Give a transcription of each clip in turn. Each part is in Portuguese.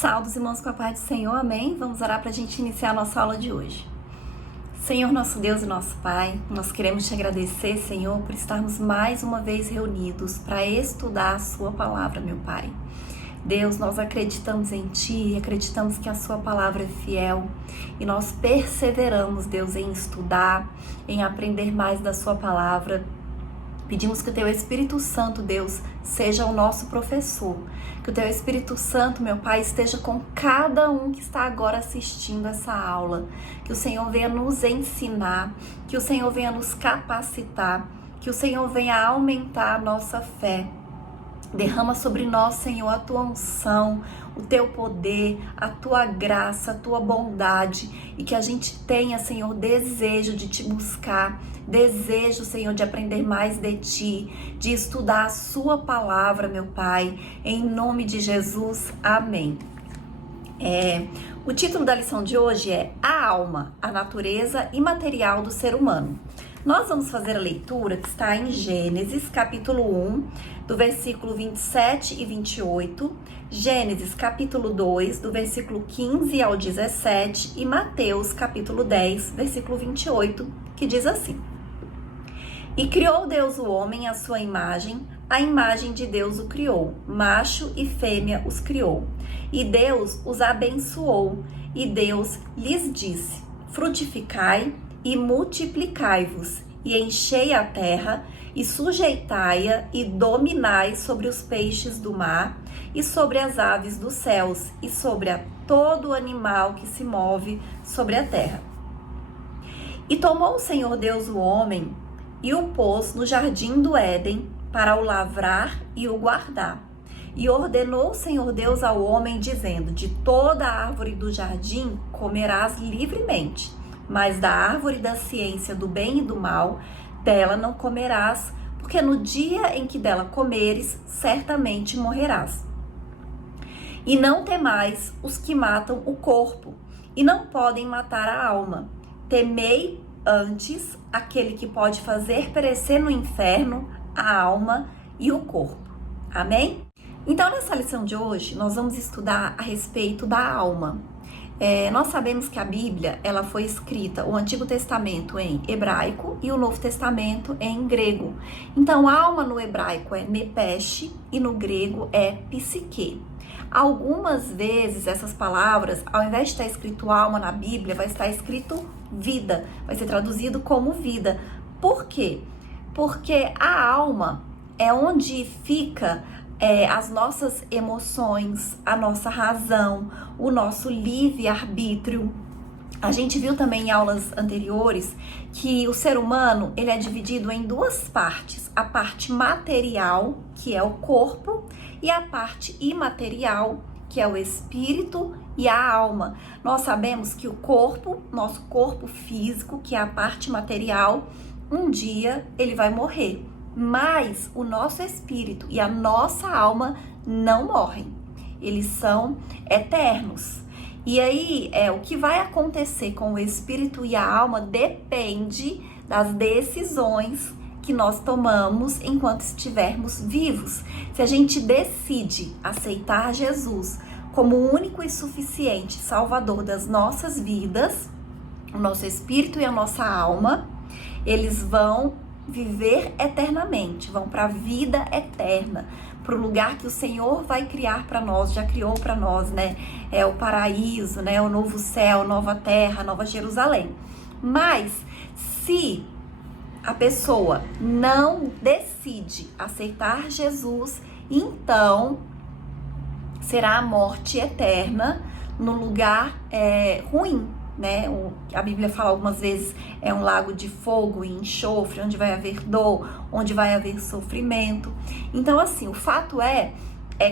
Salve, irmãos, com a paz do Senhor, amém? Vamos orar para a gente iniciar a nossa aula de hoje. Senhor, nosso Deus e nosso Pai, nós queremos te agradecer, Senhor, por estarmos mais uma vez reunidos para estudar a sua palavra, meu Pai. Deus, nós acreditamos em Ti, acreditamos que a Sua palavra é fiel e nós perseveramos, Deus, em estudar, em aprender mais da Sua palavra. Pedimos que o Teu Espírito Santo, Deus, seja o nosso professor. Que o Teu Espírito Santo, meu Pai, esteja com cada um que está agora assistindo essa aula. Que o Senhor venha nos ensinar, que o Senhor venha nos capacitar, que o Senhor venha aumentar a nossa fé. Derrama sobre nós, Senhor, a Tua unção, o Teu poder, a Tua graça, a Tua bondade, e que a gente tenha, Senhor, desejo de Te buscar, desejo, Senhor, de aprender mais de Ti, de estudar a Sua palavra, meu Pai, em nome de Jesus, amém. O título da lição de hoje é A Alma, a Natureza Imaterial do Ser Humano. Nós vamos fazer a leitura que está em Gênesis, capítulo 1, do versículo 27 e 28, Gênesis, capítulo 2, do versículo 15 ao 17, e Mateus, capítulo 10, versículo 28, que diz assim: E criou Deus o homem à sua imagem, a imagem de Deus o criou, macho e fêmea os criou. E Deus os abençoou, e Deus lhes disse: Frutificai e multiplicai-vos, e enchei a terra, e sujeitai-a, e dominai sobre os peixes do mar, e sobre as aves dos céus, e sobre todo animal que se move sobre a terra. E tomou o Senhor Deus o homem, e o pôs no jardim do Éden, para o lavrar e o guardar. E ordenou o Senhor Deus ao homem, dizendo: De toda a árvore do jardim comerás livremente, mas da árvore da ciência do bem e do mal, dela não comerás, porque no dia em que dela comeres, certamente morrerás. E não temais os que matam o corpo, e não podem matar a alma. Temei antes aquele que pode fazer perecer no inferno a alma e o corpo. Amém? Então, nessa lição de hoje, nós vamos estudar a respeito da alma. Nós sabemos que a Bíblia, ela foi escrita, o Antigo Testamento em hebraico e o Novo Testamento em grego. Então, alma no hebraico é nepesh e no grego é psique. Algumas vezes essas palavras, ao invés de estar escrito alma na Bíblia, vai estar escrito vida, vai ser traduzido como vida. Por quê? Porque a alma é onde fica as nossas emoções, a nossa razão, o nosso livre-arbítrio. A gente viu também em aulas anteriores que o ser humano, ele é dividido em duas partes: a parte material, que é o corpo, e a parte imaterial, que é o espírito e a alma. Nós sabemos que o corpo, nosso corpo físico, que é a parte material, um dia ele vai morrer. Mas o nosso espírito e a nossa alma não morrem, eles são eternos. E aí, o que vai acontecer com o espírito e a alma depende das decisões que nós tomamos enquanto estivermos vivos. Se a gente decide aceitar Jesus como o único e suficiente Salvador das nossas vidas, o nosso espírito e a nossa alma, eles vão viver eternamente, vão para a vida eterna, para o lugar que o Senhor vai criar para nós, já criou para nós, né? É o paraíso, né? O novo céu, nova terra, nova Jerusalém. Mas se a pessoa não decide aceitar Jesus, então será a morte eterna no lugar ruim, né? A Bíblia fala algumas vezes é um lago de fogo e enxofre, onde vai haver dor, onde vai haver sofrimento. Então, assim, o fato é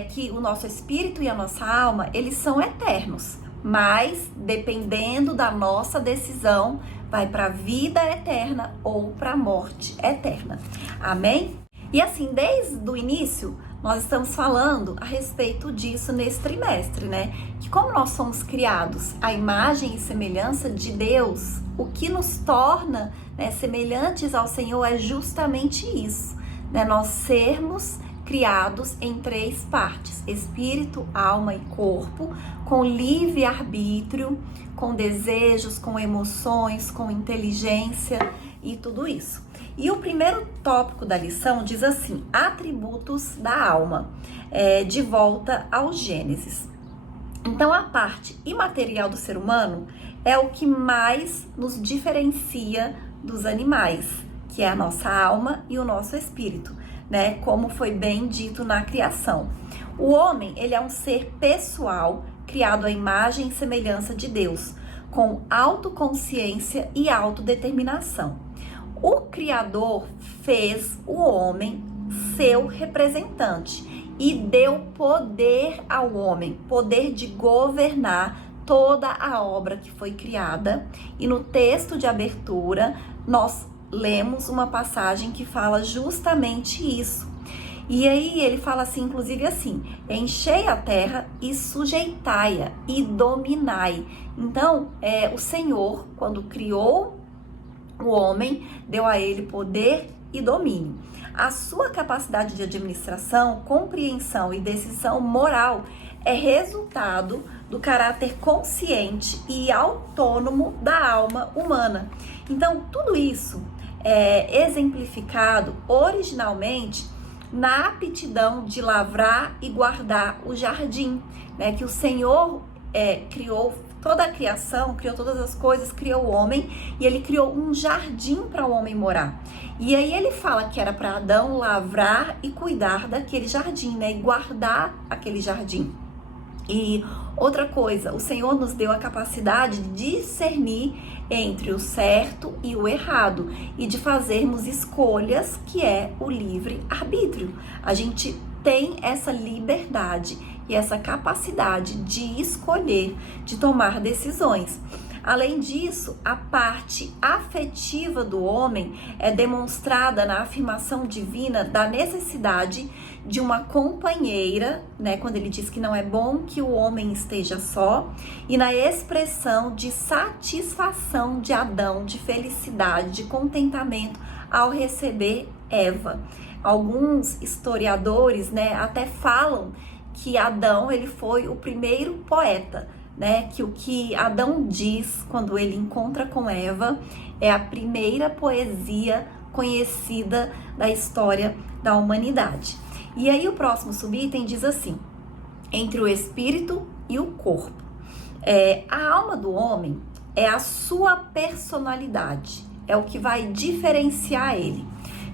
que o nosso espírito e a nossa alma, eles são eternos, mas dependendo da nossa decisão, vai para a vida eterna ou para a morte eterna. Amém? E assim, desde o início, nós estamos falando a respeito disso nesse trimestre, né? Que como nós somos criados à imagem e semelhança de Deus, o que nos torna, né, semelhantes ao Senhor é justamente isso, né? Nós sermos criados em 3 partes: espírito, alma e corpo, com livre-arbítrio, com desejos, com emoções, com inteligência e tudo isso. E o primeiro tópico da lição diz assim: atributos da alma, de volta ao Gênesis. Então, a parte imaterial do ser humano é o que mais nos diferencia dos animais, que é a nossa alma e o nosso espírito, né? Como foi bem dito na criação. O homem, ele é um ser pessoal, criado à imagem e semelhança de Deus, com autoconsciência e autodeterminação. O Criador fez o homem seu representante e deu poder ao homem, poder de governar toda a obra que foi criada. E no texto de abertura, nós lemos uma passagem que fala justamente isso. E aí ele fala assim, inclusive assim: enchei a terra e sujeitai-a e dominai. Então, o Senhor, quando criou o homem, deu a ele poder e domínio. A sua capacidade de administração, compreensão e decisão moral é resultado do caráter consciente e autônomo da alma humana. Então, tudo isso é exemplificado originalmente na aptidão de lavrar e guardar o jardim, né? Que o Senhor criou toda a criação, criou todas as coisas, criou o homem e ele criou um jardim para o homem morar. E aí ele fala que era para Adão lavrar e cuidar daquele jardim, né? E guardar aquele jardim. E outra coisa, o Senhor nos deu a capacidade de discernir entre o certo e o errado e de fazermos escolhas, que é o livre-arbítrio. A gente tem essa liberdade e essa capacidade de escolher, de tomar decisões. Além disso, a parte afetiva do homem é demonstrada na afirmação divina da necessidade de uma companheira, né, quando ele diz que não é bom que o homem esteja só, e na expressão de satisfação de Adão, de felicidade, de contentamento ao receber Eva. Alguns historiadores, né, até falam que Adão, ele foi o primeiro poeta, né? Que o que Adão diz quando ele encontra com Eva é a primeira poesia conhecida da história da humanidade. E aí o próximo subitem diz assim: entre o espírito e o corpo. A alma do homem é a sua personalidade, é o que vai diferenciar ele.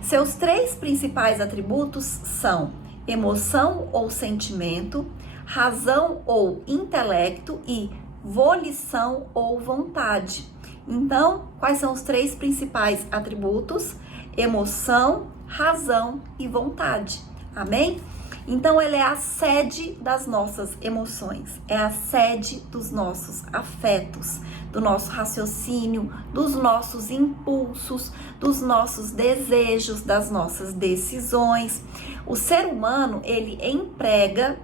Seus 3 principais atributos são emoção ou sentimento, razão ou intelecto e volição ou vontade. Então, quais são os 3 principais atributos? Emoção, razão e vontade. Amém? Então, ele é a sede das nossas emoções, é a sede dos nossos afetos, do nosso raciocínio, dos nossos impulsos, dos nossos desejos, das nossas decisões. O ser humano, ele emprega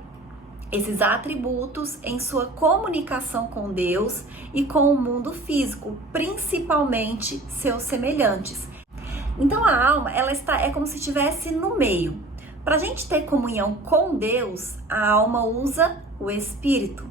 esses atributos em sua comunicação com Deus e com o mundo físico, principalmente seus semelhantes. Então, a alma, é como se estivesse no meio. Para a gente ter comunhão com Deus, a alma usa o espírito.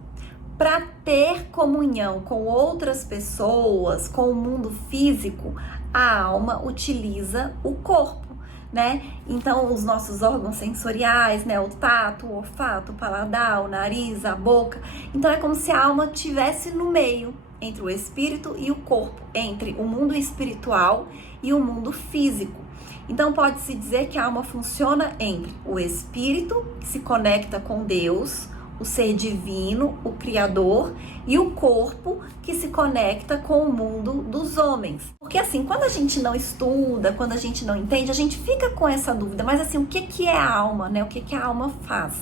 Para ter comunhão com outras pessoas, com o mundo físico, a alma utiliza o corpo, né? Então, os nossos órgãos sensoriais, né? O tato, o olfato, o paladar, o nariz, a boca. Então, é como se a alma estivesse no meio, entre o espírito e o corpo, entre o mundo espiritual e o mundo físico. Então, pode-se dizer que a alma funciona entre o espírito, que se conecta com Deus, o ser divino, o Criador, e o corpo, que se conecta com o mundo dos homens. Porque assim, quando a gente não estuda, quando a gente não entende, a gente fica com essa dúvida. Mas assim, o que é a alma, né? O que a alma faz?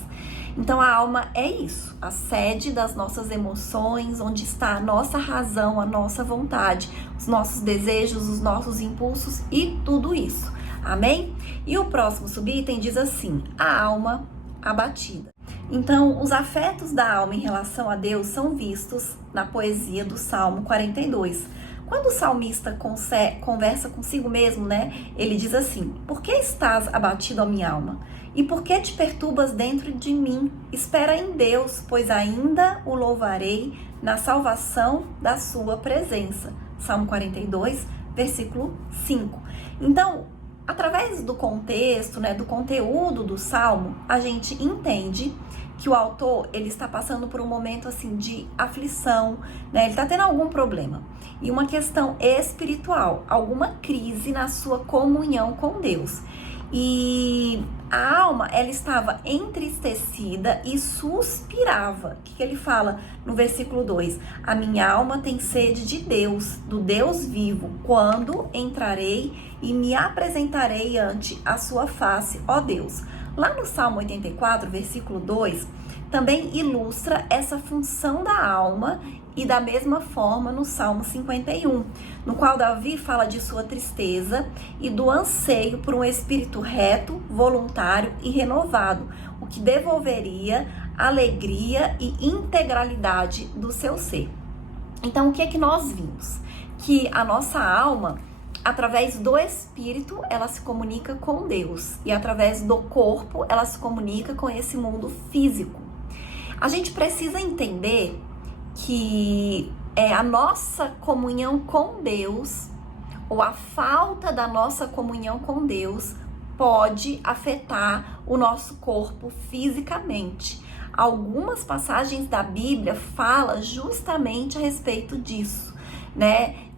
Então, a alma é isso, a sede das nossas emoções, onde está a nossa razão, a nossa vontade, os nossos desejos, os nossos impulsos e tudo isso. Amém? E o próximo subitem diz assim: a alma abatida. Então, os afetos da alma em relação a Deus são vistos na poesia do Salmo 42. Quando o salmista conversa consigo mesmo, né? Ele diz assim: por que estás abatido, ó minha alma? E por que te perturbas dentro de mim? Espera em Deus, pois ainda o louvarei na salvação da sua presença. Salmo 42, versículo 5. Então, através do contexto, do conteúdo do Salmo, a gente entende que o autor, ele está passando por um momento assim de aflição, ele está tendo algum problema e uma questão espiritual, alguma crise na sua comunhão com Deus. E a alma, ela estava entristecida e suspirava. O que ele fala no versículo 2? A minha alma tem sede de Deus, do Deus vivo. Quando entrarei e me apresentarei ante a sua face, ó Deus. Lá no Salmo 84, versículo 2, também ilustra essa função da alma, e da mesma forma no Salmo 51, no qual Davi fala de sua tristeza e do anseio por um espírito reto, voluntário e renovado, o que devolveria alegria e integralidade do seu ser. Então, o que é que nós vimos? Que a nossa alma, através do espírito, ela se comunica com Deus, e através do corpo, ela se comunica com esse mundo físico. A gente precisa entender que a nossa comunhão com Deus, ou a falta da nossa comunhão com Deus, pode afetar o nosso corpo fisicamente. Algumas passagens da Bíblia falam justamente a respeito disso,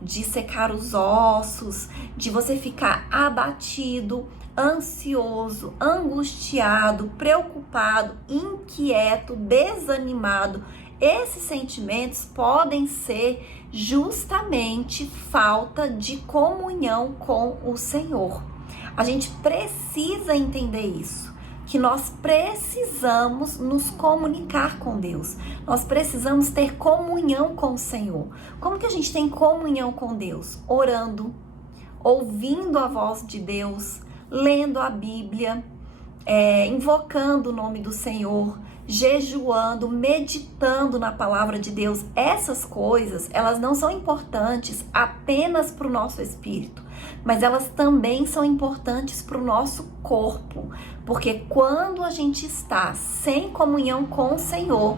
de secar os ossos, de você ficar abatido, ansioso, angustiado, preocupado, inquieto, desanimado. Esses sentimentos podem ser justamente falta de comunhão com o Senhor. A gente precisa entender isso, que nós precisamos nos comunicar com Deus. Nós precisamos ter comunhão com o Senhor. Como que a gente tem comunhão com Deus? Orando, ouvindo a voz de Deus, lendo a Bíblia, invocando o nome do Senhor, jejuando, meditando na palavra de Deus. Essas coisas, elas não são importantes apenas para o nosso espírito, mas elas também são importantes para o nosso corpo, porque quando a gente está sem comunhão com o Senhor,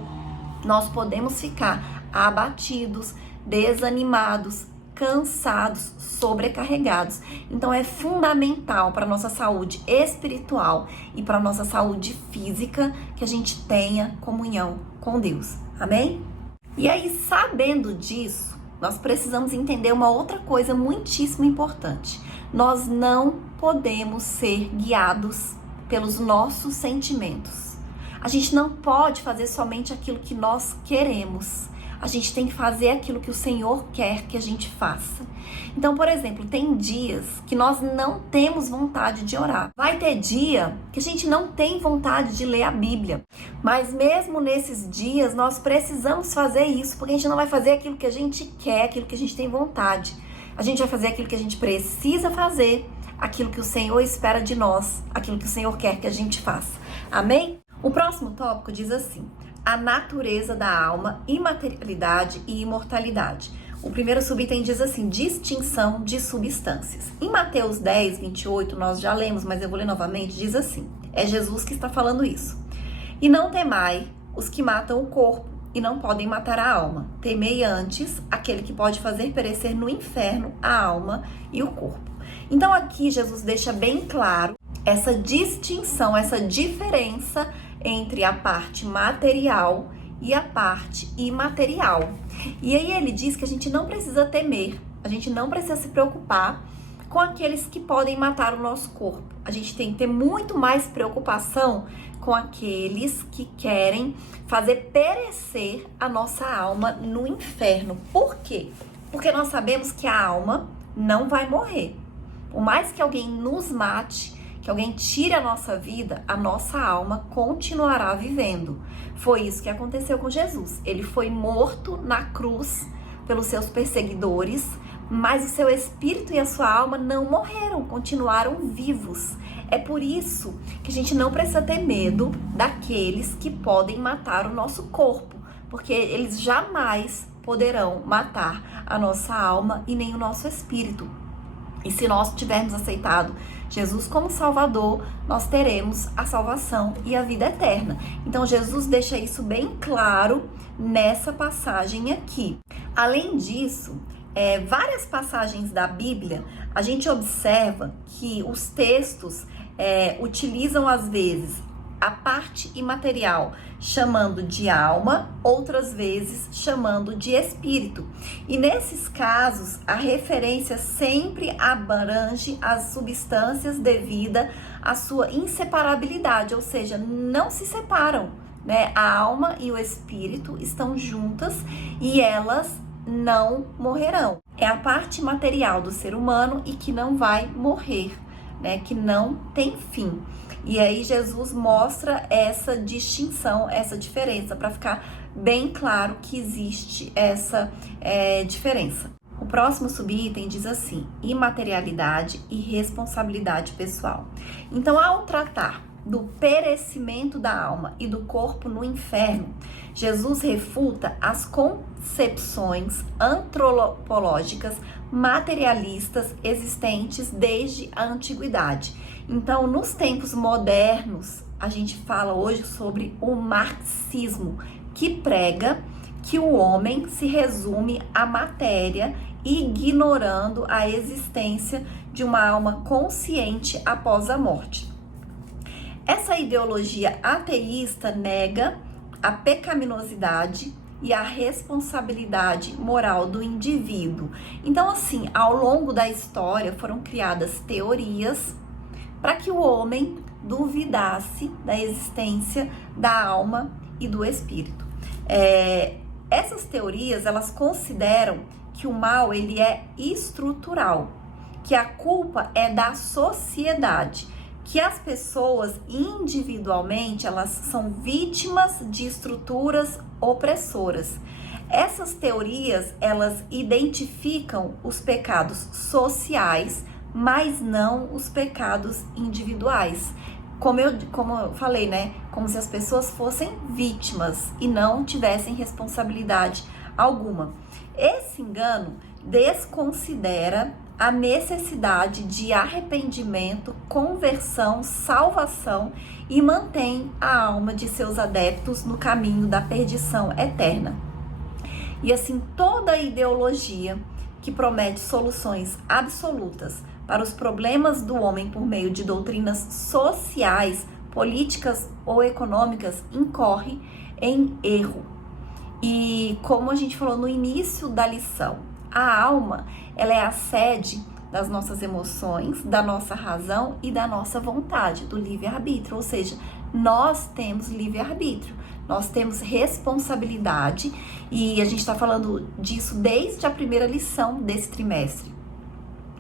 nós podemos ficar abatidos, desanimados, cansados, sobrecarregados. Então é fundamental para a nossa saúde espiritual e para a nossa saúde física que a gente tenha comunhão com Deus. Amém? E aí, sabendo disso, nós precisamos entender uma outra coisa muitíssimo importante. Nós não podemos ser guiados pelos nossos sentimentos. A gente não pode fazer somente aquilo que nós queremos. A gente tem que fazer aquilo que o Senhor quer que a gente faça. Então, por exemplo, tem dias que nós não temos vontade de orar. Vai ter dia que a gente não tem vontade de ler a Bíblia. Mas mesmo nesses dias, nós precisamos fazer isso, porque a gente não vai fazer aquilo que a gente quer, aquilo que a gente tem vontade. A gente vai fazer aquilo que a gente precisa fazer, aquilo que o Senhor espera de nós, aquilo que o Senhor quer que a gente faça. Amém? O próximo tópico diz assim: a natureza da alma, imaterialidade e imortalidade. O primeiro subitem diz assim: distinção de substâncias. Em Mateus 10, 28, nós já lemos, mas eu vou ler novamente, diz assim: é Jesus que está falando isso. E não temai os que matam o corpo e não podem matar a alma. Temei antes aquele que pode fazer perecer no inferno a alma e o corpo. Então aqui Jesus deixa bem claro essa distinção, essa diferença entre a parte material e a parte imaterial. E aí ele diz que a gente não precisa temer, a gente não precisa se preocupar com aqueles que podem matar o nosso corpo. A gente tem que ter muito mais preocupação com aqueles que querem fazer perecer a nossa alma no inferno. Por quê? Porque nós sabemos que a alma não vai morrer. Por mais que alguém nos mate, que alguém tire a nossa vida, a nossa alma continuará vivendo. Foi isso que aconteceu com Jesus. Ele foi morto na cruz pelos seus perseguidores, mas o seu espírito e a sua alma não morreram, continuaram vivos. É por isso que a gente não precisa ter medo daqueles que podem matar o nosso corpo, porque eles jamais poderão matar a nossa alma e nem o nosso espírito. E se nós tivermos aceitado Jesus como Salvador, nós teremos a salvação e a vida eterna. Então Jesus deixa isso bem claro nessa passagem aqui. Além disso, várias passagens da Bíblia, a gente observa que os textos utilizam às vezes a parte imaterial chamando de alma, outras vezes chamando de espírito. E nesses casos, a referência sempre abrange as substâncias devido à sua inseparabilidade, ou seja, não se separam, né? A alma e o espírito estão juntas e elas não morrerão. É a parte material do ser humano e que não vai morrer, né? Que não tem fim. E aí Jesus mostra essa distinção, essa diferença, para ficar bem claro que existe essa diferença. O próximo subitem diz assim: imaterialidade e responsabilidade pessoal. Então, ao tratar do perecimento da alma e do corpo no inferno, Jesus refuta as concepções antropológicas materialistas existentes desde a antiguidade. Então, nos tempos modernos, a gente fala hoje sobre o marxismo, que prega que o homem se resume à matéria, ignorando a existência de uma alma consciente após a morte. Essa ideologia ateísta nega a pecaminosidade e a responsabilidade moral do indivíduo. Então, assim, ao longo da história foram criadas teorias para que o homem duvidasse da existência da alma e do espírito. Essas teorias, elas consideram que o mal ele é estrutural, que a culpa é da sociedade, que as pessoas individualmente elas são vítimas de estruturas opressoras. Essas teorias elas identificam os pecados sociais, mas não os pecados individuais. Como eu falei, né? Como se as pessoas fossem vítimas e não tivessem responsabilidade alguma. Esse engano desconsidera a necessidade de arrependimento, conversão, salvação e mantém a alma de seus adeptos no caminho da perdição eterna. E assim, toda ideologia que promete soluções absolutas para os problemas do homem por meio de doutrinas sociais, políticas ou econômicas incorre em erro. E como a gente falou no início da lição, a alma, ela é a sede das nossas emoções, da nossa razão e da nossa vontade, do livre-arbítrio. Ou seja, nós temos livre-arbítrio, nós temos responsabilidade e a gente está falando disso desde a primeira lição desse trimestre.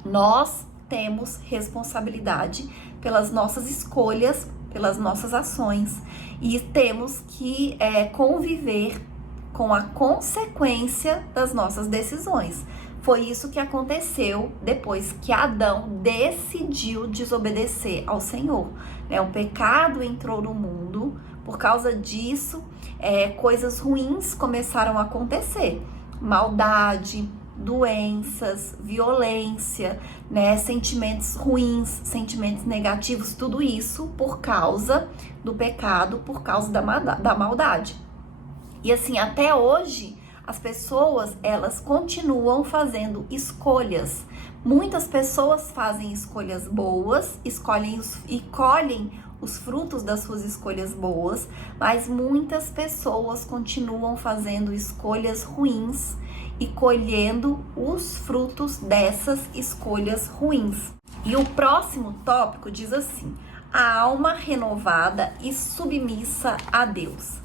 Nós temos responsabilidade pelas nossas escolhas, pelas nossas ações e temos que conviver com a consequência das nossas decisões. Foi isso que aconteceu depois que Adão decidiu desobedecer ao Senhor. O pecado entrou no mundo, por causa disso, coisas ruins começaram a acontecer. Maldade, doenças, violência, sentimentos ruins, sentimentos negativos, tudo isso por causa do pecado, por causa da maldade. E assim, até hoje, as pessoas, elas continuam fazendo escolhas. Muitas pessoas fazem escolhas boas, colhem os frutos das suas escolhas boas, mas muitas pessoas continuam fazendo escolhas ruins e colhendo os frutos dessas escolhas ruins. E o próximo tópico diz assim: a alma renovada e submissa a Deus.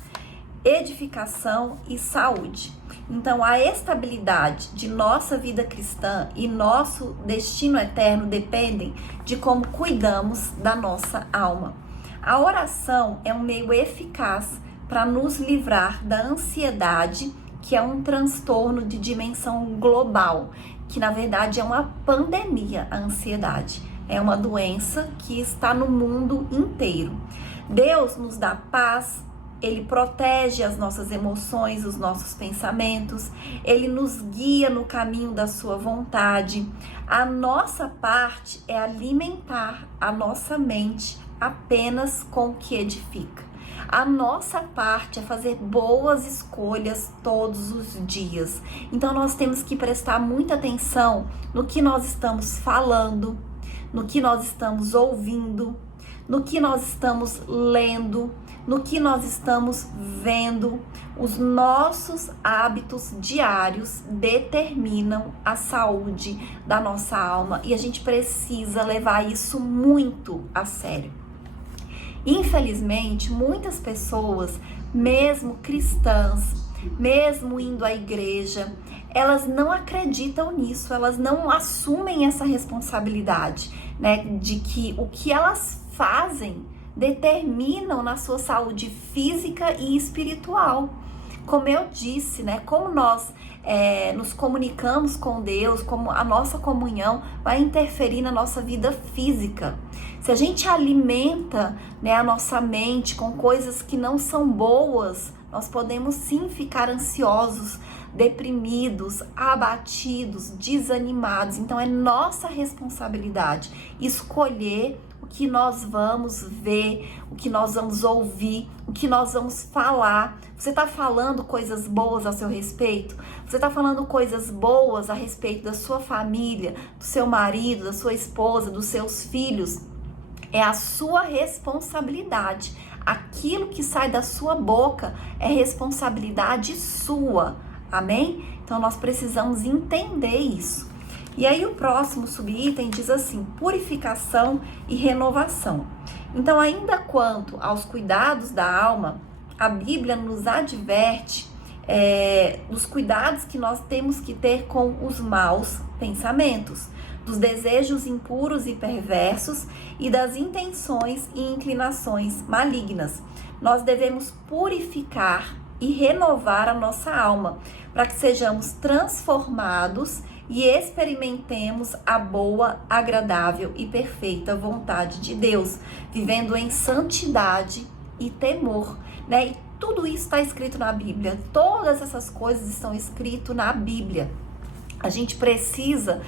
Edificação e saúde. Então, a estabilidade de nossa vida cristã e nosso destino eterno dependem de como cuidamos da nossa alma. A oração é um meio eficaz para nos livrar da ansiedade, que é um transtorno de dimensão global, que na verdade é uma pandemia, a ansiedade. É uma doença que está no mundo inteiro. Deus nos dá paz, Ele protege as nossas emoções, os nossos pensamentos, ele nos guia no caminho da sua vontade. A nossa parte é alimentar a nossa mente apenas com o que edifica. A nossa parte é fazer boas escolhas todos os dias. Então nós temos que prestar muita atenção no que nós estamos falando, no que nós estamos ouvindo, no que nós estamos lendo, no que nós estamos vendo. Os nossos hábitos diários determinam a saúde da nossa alma e a gente precisa levar isso muito a sério. Infelizmente, muitas pessoas, mesmo cristãs, mesmo indo à igreja, elas não acreditam nisso, elas não assumem essa responsabilidade, né, de que o que elas fazem determinam na sua saúde física e espiritual. Como eu disse, né, como nós nos comunicamos com Deus, como a nossa comunhão vai interferir na nossa vida física. Se a gente alimenta, né, a nossa mente com coisas que não são boas, nós podemos sim ficar ansiosos, deprimidos, abatidos, desanimados. Então é nossa responsabilidade escolher o que nós vamos ver, o que nós vamos ouvir, o que nós vamos falar. Você está falando coisas boas a seu respeito? Você está falando coisas boas a respeito da sua família, do seu marido, da sua esposa, dos seus filhos? É a sua responsabilidade. Aquilo que sai da sua boca é responsabilidade sua. Amém? Então nós precisamos entender isso. E aí o próximo subitem diz assim: purificação e renovação. Então, ainda quanto aos cuidados da alma, a Bíblia nos adverte dos cuidados que nós temos que ter com os maus pensamentos, dos desejos impuros e perversos e das intenções e inclinações malignas. Nós devemos purificar e renovar a nossa alma, para que sejamos transformados e experimentemos a boa, agradável e perfeita vontade de Deus, vivendo em santidade e temor, né? E tudo isso está escrito na Bíblia, todas essas coisas estão escritas na Bíblia. A gente precisa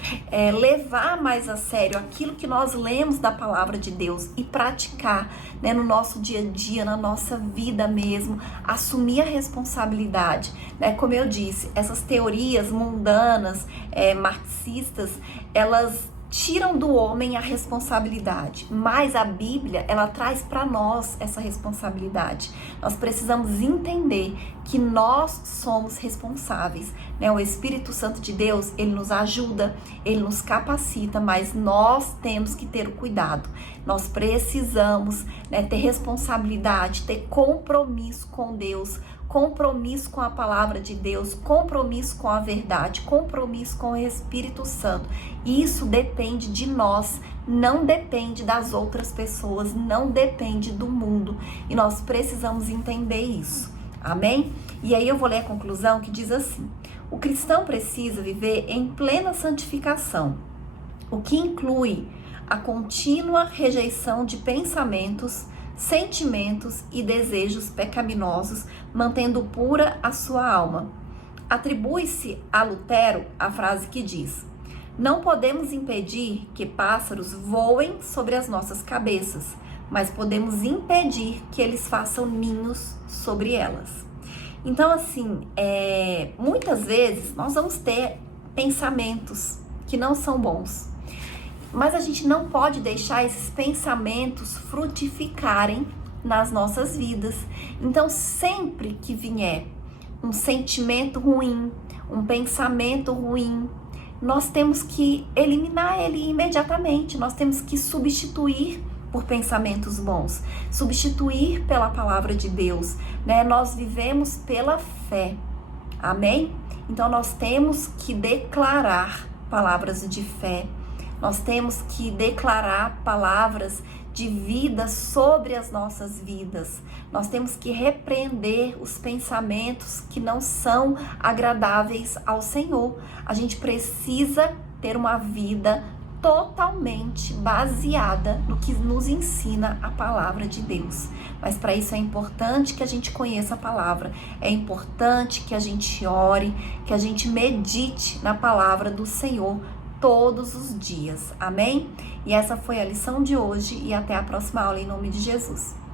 levar mais a sério aquilo que nós lemos da palavra de Deus e praticar, né, no nosso dia a dia, na nossa vida mesmo, assumir a responsabilidade, né? Como eu disse, essas teorias mundanas, marxistas, elas tiram do homem a responsabilidade, mas a Bíblia, ela traz para nós essa responsabilidade. Nós precisamos entender que nós somos responsáveis, né? O Espírito Santo de Deus, ele nos ajuda, ele nos capacita, mas nós temos que ter o cuidado. Nós precisamos, né, ter responsabilidade, ter compromisso com Deus, compromisso com a palavra de Deus, compromisso com a verdade, compromisso com o Espírito Santo. Isso depende de nós, não depende das outras pessoas, não depende do mundo. E nós precisamos entender isso. Amém? E aí eu vou ler a conclusão que diz assim: o cristão precisa viver em plena santificação, o que inclui a contínua rejeição de pensamentos, sentimentos e desejos pecaminosos, mantendo pura a sua alma. Atribui-se a Lutero a frase que diz: não podemos impedir que pássaros voem sobre as nossas cabeças, mas podemos impedir que eles façam ninhos sobre elas. Então, assim, muitas vezes nós vamos ter pensamentos que não são bons, mas a gente não pode deixar esses pensamentos frutificarem nas nossas vidas. Então, sempre que vier um sentimento ruim, um pensamento ruim, nós temos que eliminar ele imediatamente. Nós temos que substituir por pensamentos bons, substituir pela palavra de Deus, né? Nós vivemos pela fé, amém? Então, nós temos que declarar palavras de fé. Nós temos que declarar palavras de vida sobre as nossas vidas. Nós temos que repreender os pensamentos que não são agradáveis ao Senhor. A gente precisa ter uma vida totalmente baseada no que nos ensina a palavra de Deus. Mas para isso é importante que a gente conheça a palavra, é importante que a gente ore, que a gente medite na palavra do Senhor todos os dias. Amém? E essa foi a lição de hoje e até a próxima aula em nome de Jesus.